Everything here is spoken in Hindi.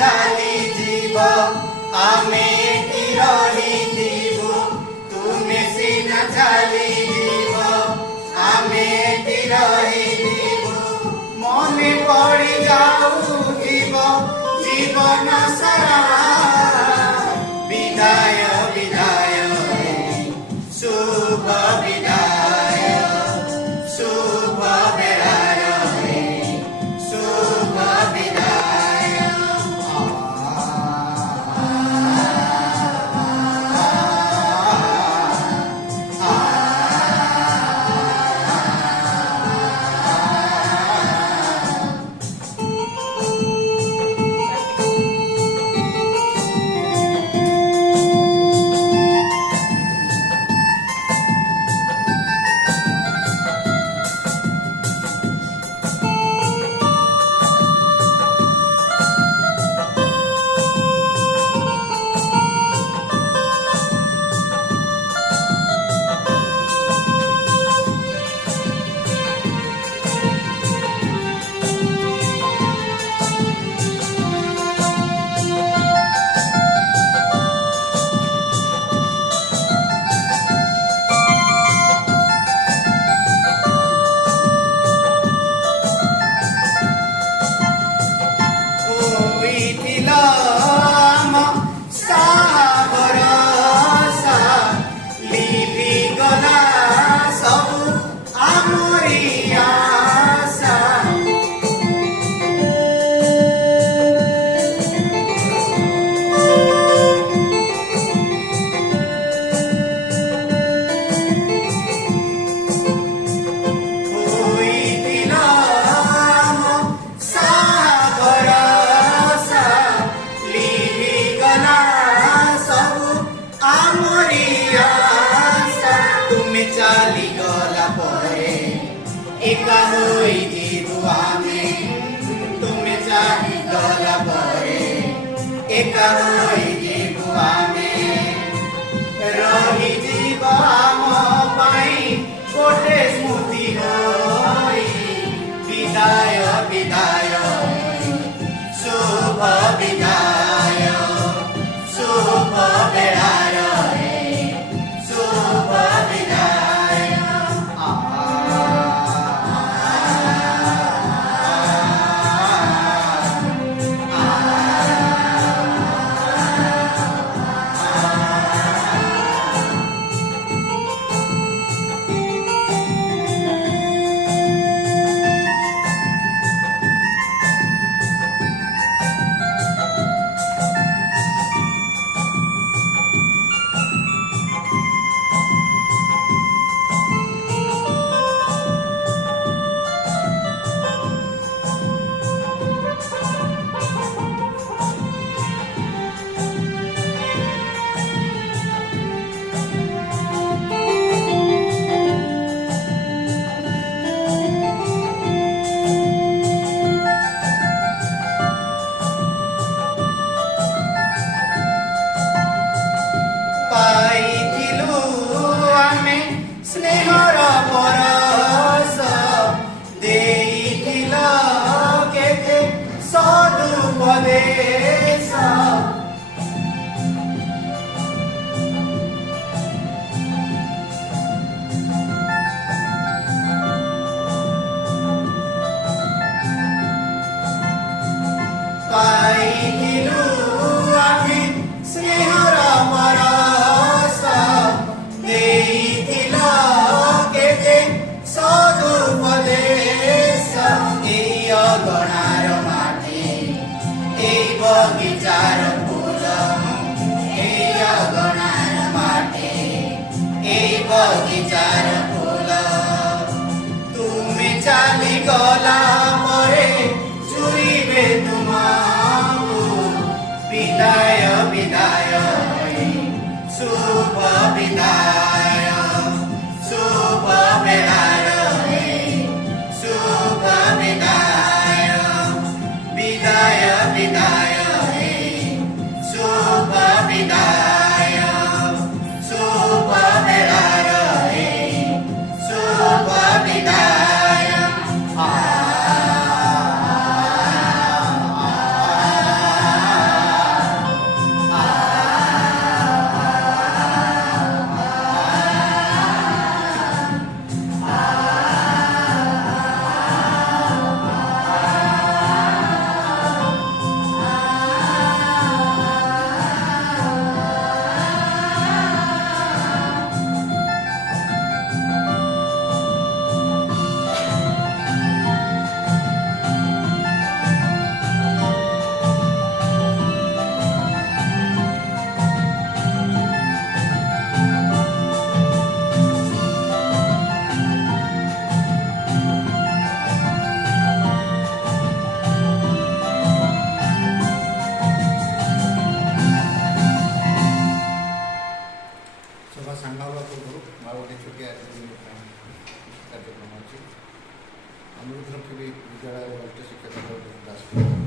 चाली जीव आमे एठी रहिथिबु तुमे सिना चाली जीव आमे एठी रहिथिबु मने पड़ी जाउथिब जीवन सारा विदाय विदाय शुभ विदाय शुभ बेलार शुभ विदाय चाली गला परे एका होइजिबु आमे तुमे चाली गला परे एका होइजिबु आमे रहिजिब आम पाई गोटे स्मृति होई विदाय विदाय शुभ विदाय शुभ बेलार शुभ विदाय पाइथिलु आमे स्नेहर परस देइथिल केते सदुपदेश पाइथिलु आमे स्नेहर परस देइथिल केते सदुपदेश एई अगणार माटी एई बगिचार फूल एई अगणार माटी एई बगिचार फूल तुमे चाली गला परे चुरिबे तुमको विदाय विदाय शुभ विदाय शुभ बेलार शुभ विदाय विदाय विदाय ଆମ ତରଫରୁ ବି ବିଦ୍ୟାଳୟ ବରିଷ୍ଠ ଶିକ୍ଷକ ଦାସ